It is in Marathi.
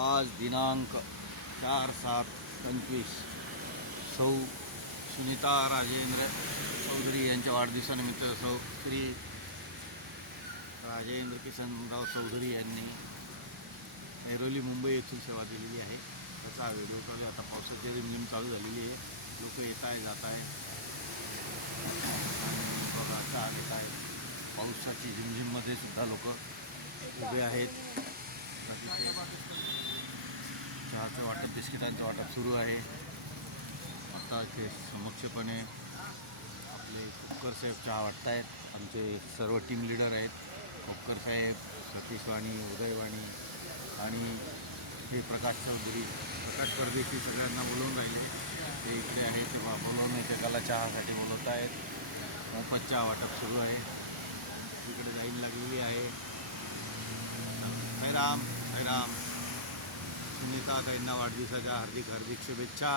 आज दिनांक 4/7/25 सौ सुनीता राजेंद्र चौधरी यांच्या वाढदिवसानिमित्त सौ श्री राजेंद्र किसनराव चौधरी यांनी ऐरोली मुंबई येथून सेवा दिलेली आहे. त्याचा हा व्हिडिओ चालू आहे. आता पावसाची रिमझिम चालू झालेली आहे. लोक येत आहे जात आहे आणि बघा चहा घेत आहे. पावसाची झिमझिममध्ये सुद्धा लोक उभे आहेत. चहाचं वाटप बिस्किटांचं वाटप सुरू आहे. आता ते समक्षपणे आपले खोपकर साहेब चहा वाटत आहेत. आमचे सर्व टीम लीडर आहेत. खोपकर साहेब, सतीश वाणी, उदय वाणी आणि हे प्रकाश चौधरी, प्रकाश परदेशी सगळ्यांना बोलवून राहिले. ते इकडे आहे, ते बोलवून येते त्याला चहासाठी बोलवत आहेत. मोफत चहा वाटप सुरू आहे. तिकडे लाईन लागलेली आहे. राम सुनीता ताईंना वाढदिवसाच्या हार्दिक शुभेच्छा.